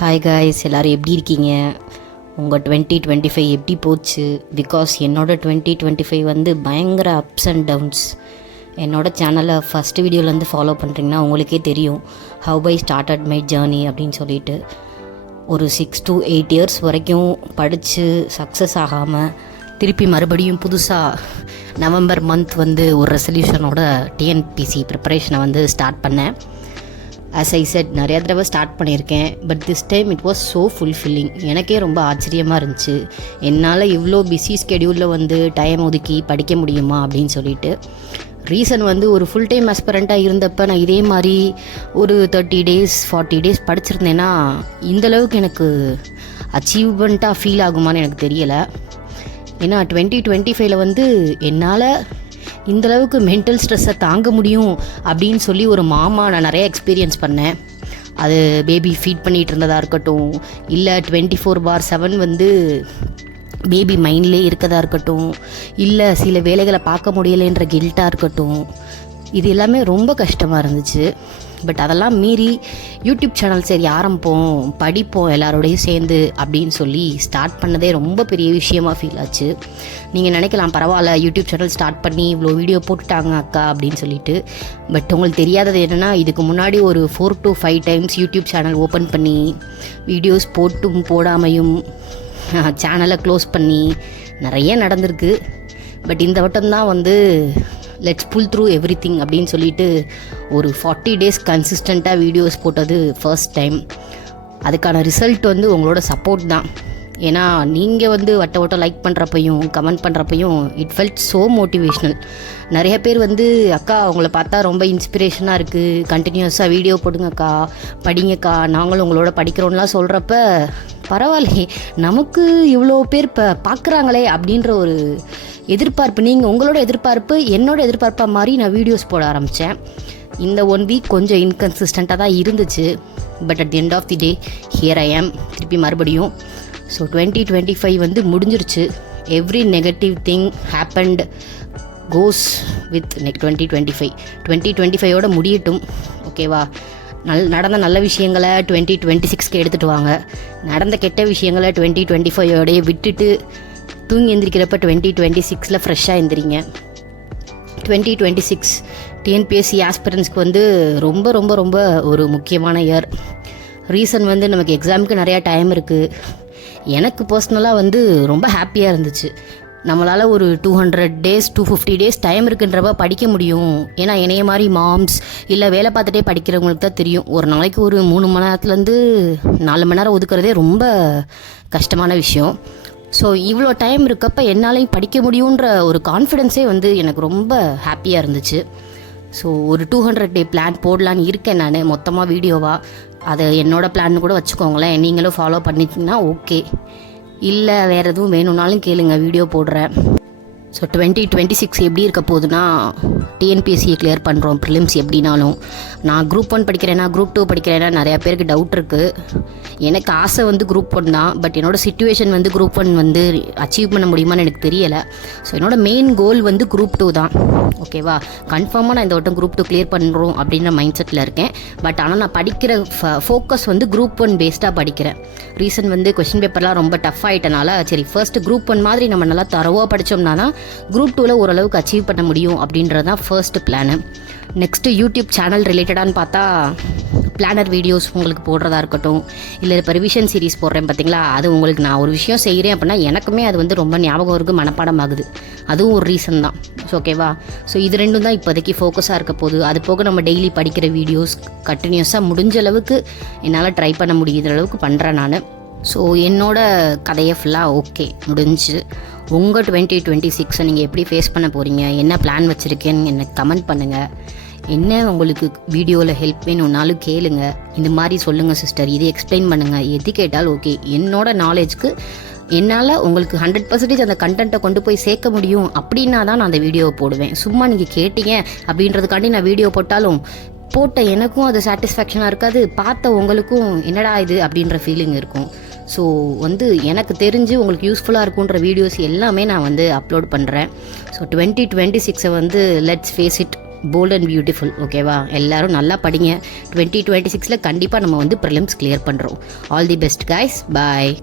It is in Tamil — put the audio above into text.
ஹாய் காய்ஸ், எல்லோரும் எப்படி இருக்கீங்க? உங்கள் 2025 எப்படி போச்சு? பிகாஸ் என்னோட 2025 வந்து பயங்கர அப்ஸ் அண்ட் டவுன்ஸ். என்னோடய சேனலை ஃபஸ்ட்டு வீடியோலேருந்து ஃபாலோ பண்ணுறீங்கன்னா உங்களுக்கே தெரியும் how I started my journey அப்படின்னு சொல்லிட்டு. ஒரு 6 to 8 இயர்ஸ் வரைக்கும் படித்து சக்ஸஸ் ஆகாமல் திருப்பி மறுபடியும் புதுசாக நவம்பர் மந்த் வந்து ஒரு ரெசல்யூஷனோட டிஎன்பிசி ப்ரிப்பரேஷனை வந்து ஸ்டார்ட் பண்ணேன். ஆஸ் ஐ செட், நிறையா தடவை ஸ்டார்ட் பண்ணியிருக்கேன். But this time it was so fulfilling. எனக்கே ரொம்ப ஆச்சரியமாக இருந்துச்சு, என்னால் இவ்வளோ பிஸி ஸ்கெடியூலில் வந்து டைம் ஒதுக்கி படிக்க முடியுமா அப்படின்னு சொல்லிட்டு. ரீசன் வந்து ஒரு ஃபுல் டைம் ஆஸ்பிரண்ட்டாக இருந்தப்போ நான் இதே மாதிரி ஒரு 30 days 40 days படிச்சிருந்தேன்னா இந்தளவுக்கு எனக்கு அச்சீவ்மெண்ட்டாக ஃபீல் ஆகுமான்னு எனக்கு தெரியலை. ஏன்னா 2025 வந்து என்னால் இந்தளவுக்கு மென்டல் ஸ்ட்ரெஸ்ஸை தாங்க முடியும் அப்படின்னு சொல்லி ஒரு மாமா நான் நிறைய எக்ஸ்பீரியன்ஸ் பண்ணேன். அது பேபி ஃபீட் பண்ணிகிட்டு இருந்ததாக இருக்கட்டும், இல்லை 24/7 வந்து பேபி மைண்ட்லேயே இருக்கதாக இருக்கட்டும், இல்லை சில வேலைகளை பார்க்க முடியலைன்ற கில்ட்டாக இருக்கட்டும், இது எல்லாமே ரொம்ப கஷ்டமாக இருந்துச்சு. பட் அதெல்லாம் மீறி யூடியூப் சேனல் சரி ஆரம்பிப்போம், படிப்போம் எல்லாரோடையும் சேர்ந்து அப்படின்னு சொல்லி ஸ்டார்ட் பண்ணதே ரொம்ப பெரிய விஷயமாக ஃபீல் ஆச்சு. நீங்கள் நினைக்கலாம், பரவாயில்ல யூடியூப் சேனல் ஸ்டார்ட் பண்ணி இவ்வளோ வீடியோ போட்டுட்டாங்க அக்கா அப்படின்னு சொல்லிட்டு. பட் உங்களுக்கு தெரியாதது என்னென்னா, இதுக்கு முன்னாடி ஒரு 4 to 5 times YouTube channel open பண்ணி வீடியோஸ் போட்டும் போடாமையும் சேனலை க்ளோஸ் பண்ணி நிறைய நடந்திருக்கு. பட் இந்த வட்டம்தான் வந்து let's pull through everything அப்படின்னு சொல்லிட்டு ஒரு 40 days கன்சிஸ்டண்ட்டாக வீடியோஸ் போட்டது ஃபர்ஸ்ட் டைம். அதுக்கான ரிசல்ட் வந்து உங்களோட சப்போர்ட் தான். ஏன்னா நீங்கள் வந்து வட்ட லைக் பண்ணுறப்பையும் கமெண்ட் பண்ணுறப்பையும் இட் ஃபெல்ட் ஸோ மோட்டிவேஷ்னல். நிறைய பேர் வந்து அக்கா உங்களை பார்த்தா ரொம்ப இன்ஸ்பிரேஷனாக இருக்குது, கண்டினியூஸாக வீடியோ போடுங்கக்கா, படிங்கக்கா, நாங்களும் உங்களோட படிக்கிறோன்னெலாம் சொல்கிறப்ப பரவாயில்லையே, நமக்கு இவ்வளோ பேர் இப்போ பார்க்குறாங்களே அப்படின்ற ஒரு எதிர்பார்ப்பு, நீங்கள் உங்களோட எதிர்பார்ப்பு என்னோட எதிர்பார்ப்பாக மாதிரி நான் வீடியோஸ் போட ஆரம்பித்தேன். இந்த 1 week கொஞ்சம் இன்கன்சிஸ்டண்ட்டாக தான் இருந்துச்சு. But at the end of the day here I am, திருப்பி மறுபடியும். ஸோ 2025 வந்து முடிஞ்சிருச்சு. Every negative thing happened goes with 2025. 2025 முடியட்டும், ஓகேவா? நடந்த நல்ல விஷயங்களை 2026க்கு எடுத்துகிட்டு வாங்க. நடந்த கெட்ட விஷயங்களை 2025 விட்டுட்டு தூங்கி எந்திரிக்கிறப்ப 2026 ஃப்ரெஷ்ஷாக எந்திரிங்க. 2026 டிஎன்பிஎஸ்சி ஆஸ்பிரன்ஸ்க்கு வந்து ரொம்ப ரொம்ப ரொம்ப ஒரு முக்கியமான இயர். ரீசன் வந்து நமக்கு எக்ஸாமுக்கு நிறையா டைம் இருக்குது. எனக்கு பர்சனலாக வந்து ரொம்ப ஹாப்பியாக இருந்துச்சு. நம்மளால் ஒரு 200 days 250 days டைம் இருக்குன்றப்ப படிக்க முடியும். ஏன்னா என்னைய மாதிரி மாம்ஸ் இல்லை வேலை பார்த்துட்டே படிக்கிறவங்களுக்கு தான் தெரியும், ஒரு நாளைக்கு ஒரு 3 மணி நேரத்துலேருந்து 4 மணி நேரம் ஒதுக்குறதே ரொம்ப கஷ்டமான விஷயம். ஸோ இவ்வளோ டைம் இருக்கப்போ என்னாலையும் படிக்க முடியுன்ற ஒரு கான்ஃபிடென்ஸே வந்து எனக்கு ரொம்ப ஹாப்பியாக இருந்துச்சு. ஸோ ஒரு 200 day பிளான் போடலான்னு இருக்கேன் நான், மொத்தமாக வீடியோவாக. அதை என்னோடய பிளான் கூட வச்சுக்கோங்களேன், நீங்களும் ஃபாலோ பண்ணிட்டீங்கன்னா ஓகே. இல்லை வேறு எதுவும் வேணும்னாலும் கேளுங்க, வீடியோ போடுறேன். ஸோ 2026 எப்படி இருக்க போகுதுன்னா, டிஎன்பிஎஸ்சியை கிளியர் பண்ணுறோம். ப்ரிலிம்ஸ் எப்படினாலும் நான் குரூப் 1 படிக்கிறேன்னா குரூப் 2 படிக்கிறேன்னா நிறையா பேருக்கு டவுட் இருக்குது. எனக்கு ஆசை வந்து குரூப் 1 தான். பட் என்னோடய சிச்சுவேஷன் வந்து குரூப் 1 வந்து அச்சீவ் பண்ண முடியுமான்னு எனக்கு தெரியலை. ஸோ என்னோடய மெயின் கோல் வந்து குரூப் 2 தான், ஓகேவா? கன்ஃபார்மாக நான் இந்த வட்டம் குரூப் 2 கிளியர் பண்ணுறோம் அப்படின்ற மைண்ட் செட்டில் இருக்கேன். பட் ஆனால் நான் படிக்கிற ஃபோக்கஸ் வந்து குரூப் 1 பேஸ்டாக படிக்கிறேன். ரீசன் வந்து கொஸ்டின் பேப்பர்லாம் ரொம்ப டஃப் ஆகிட்டனால சரி ஃபர்ஸ்ட் குரூப் 1 மாதிரி நம்ம நல்லா தரவாக படித்தோம்னா தான் குரூப் 2ல் ஓரளவுக்கு அச்சீவ் பண்ண முடியும் அப்படின்றது தான் first plan. Next YouTube channel ரிலேட்டடானு பார்த்தா பிளானர் வீடியோஸ் உங்களுக்கு போடுறதா இருக்கட்டும், இல்லை இப்போ ரிவிஷன் சீரிஸ் போடுறேன் பார்த்தீங்களா, அது உங்களுக்கு நான் ஒரு விஷயம் செய்கிறேன் அப்படின்னா எனக்குமே அது வந்து ரொம்ப ஞாபகம் இருக்குது, மனப்பாடம் ஆகுது. அதுவும் ஒரு ரீசன் தான், ஓகேவா? ஸோ இது ரெண்டும் தான் இப்போதைக்கு ஃபோக்கஸாக இருக்க போகுது. அது போக நம்ம டெய்லி படிக்கிற வீடியோஸ் கண்டினியூஸாக முடிஞ்ச அளவுக்கு என்னால் ட்ரை பண்ண முடியுற அளவுக்கு பண்ணுறேன் நான். ஸோ என்னோட கதையை ஃபுல்லாக ஓகே முடிஞ்சு. உங்கள் 2026 நீங்கள் எப்படி ஃபேஸ் பண்ண போகிறீங்க, என்ன பிளான் வச்சுருக்கேன்னு எனக்கு கமெண்ட் பண்ணுங்கள். என்ன உங்களுக்கு வீடியோவில் ஹெல்ப் வேணும்னாலும் கேளுங்க. இந்த மாதிரி சொல்லுங்கள் சிஸ்டர், இது எக்ஸ்பிளைன் பண்ணுங்கள், எது கேட்டாலும் ஓகே. என்னோட நாலேஜ்க்கு என்னால் உங்களுக்கு 100% அந்த கண்டென்ட்டை கொண்டு போய் சேர்க்க முடியும் அப்படின்னா தான் நான் அந்த வீடியோவை போடுவேன். சும்மா நீங்கள் கேட்டீங்க அப்படின்றதுக்காண்டி நான் வீடியோ போட்டாலும் போட்ட எனக்கும் அது சாட்டிஸ்ஃபேக்ஷனாக இருக்காது, பார்த்த உங்களுக்கும் என்னடா இது அப்படின்ற ஃபீலிங் இருக்கும். ஸோ வந்து எனக்கு தெரிஞ்சு உங்களுக்கு யூஸ்ஃபுல்லாக இருக்குன்ற வீடியோஸ் எல்லாமே நான் வந்து அப்லோட் பண்ணுறேன். ஸோ 2026 வந்து let's face it bold and beautiful. ஓகேவா? எல்லாரும் நல்லா படிங்க. 2026 கண்டிப்பாக நம்ம வந்து ப்ரிலிம்ஸ் கிளியர் பண்ணுறோம். All the best guys. Bye.